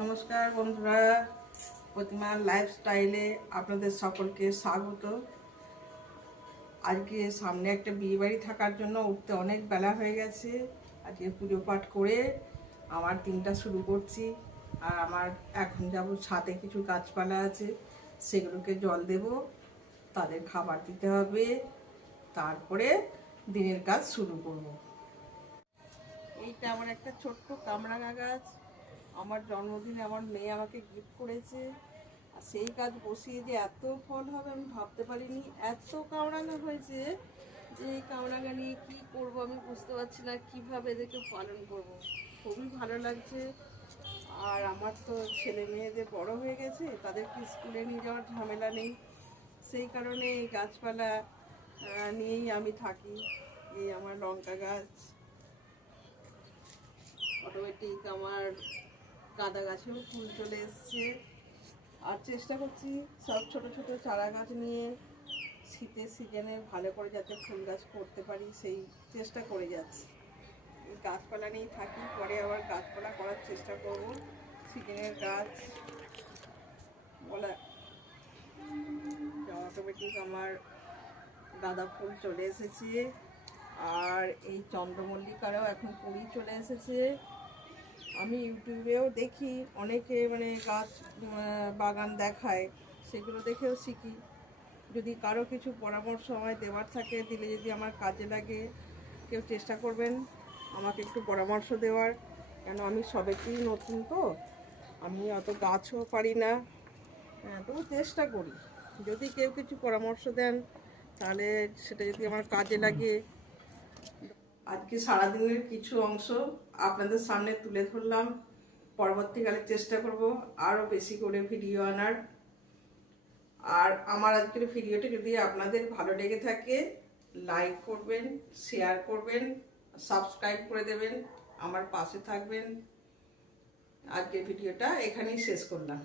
নমস্কার বন্ধুরা, প্রতিমা লাইফস্টাইলে আপনাদের সকলকে স্বাগত। আজকে সামনে একটা বিয়েবাড়ি থাকার জন্য উঠতে অনেক বেলা হয়ে গেছে। আজকে পুজো পাঠ করে আমার দিনটা শুরু করছি। আর আমার এখন যাব ছাদে, কিছু গাছপালা আছে সেগুলোকে জল দেব, তাদের খাবার দিতে হবে, তারপরে দিনের কাজ শুরু করব। এইটা আমার একটা ছোট্ট কামরাঙা গাছ। আমার জন্মদিনে আমার মেয়ে আমাকে গিফট করেছে। আর সেই গাছ বসিয়ে যে এত ফল হবে আমি ভাবতে পারিনি। এত কামরাঙা হয়েছে যে এই কামরাঙা নিয়ে কী করব আমি বুঝতে পারছি না, কীভাবে এদেরকে পালন করব। খুবই ভালো লাগছে। আর আমার তো ছেলে মেয়েদের বড় হয়ে গেছে, তাদেরকে স্কুলে নিয়ে যাওয়ার ঝামেলা নেই। সেই কারণে এই গাছপালা নিয়েই আমি থাকি। এই আমার লঙ্কা গাছ, অটোমেটিক আমার গাঁদা গাছেও ফুল চলে এসছে। আর চেষ্টা করছি সব ছোট ছোট চারা গাছ নিয়ে শীতের সিজনে ভালো করে যাতে ফুল গাছ করতে পারি, সেই চেষ্টা করে যাচ্ছি। গাছপালা নিয়েই থাকি, পরে আবার গাছপালা করার চেষ্টা করব। সিজনের গাছ বলা অটোমেটিক আমার গাঁদা ফুল চলে এসেছে। আর এই চন্দ্রমল্লিকারও এখন কুড়ি চলে এসেছে। আমি ইউটিউবেও দেখি অনেকে গাছ বাগান দেখায়, সেগুলো দেখেও শিখি। যদি কারো কিছু পরামর্শ আমায় দেওয়ার থাকে, দিলে যদি আমার কাজে লাগে, কেউ চেষ্টা করবেন আমাকে একটু পরামর্শ দেওয়ার। কেন আমি সবেতেই নতুন, তো আমি অত গাছও পারি না। তবু চেষ্টা করি, যদি কেউ কিছু পরামর্শ দেন তাহলে সেটা যদি আমার কাজে লাগে। আজকে সারাদিনের কিছু অংশ আপনাদের সামনে তুলে ধরলাম। পরবর্তীকালে চেষ্টা করব আরও বেশি করে ভিডিও আনার। আর আমার আজকের ভিডিওটি যদি আপনাদের ভালো লেগে থাকে, লাইক করবেন, শেয়ার করবেন, সাবস্ক্রাইব করে দেবেন, আমার পাশে থাকবেন। আজকের ভিডিওটা এখানেই শেষ করলাম।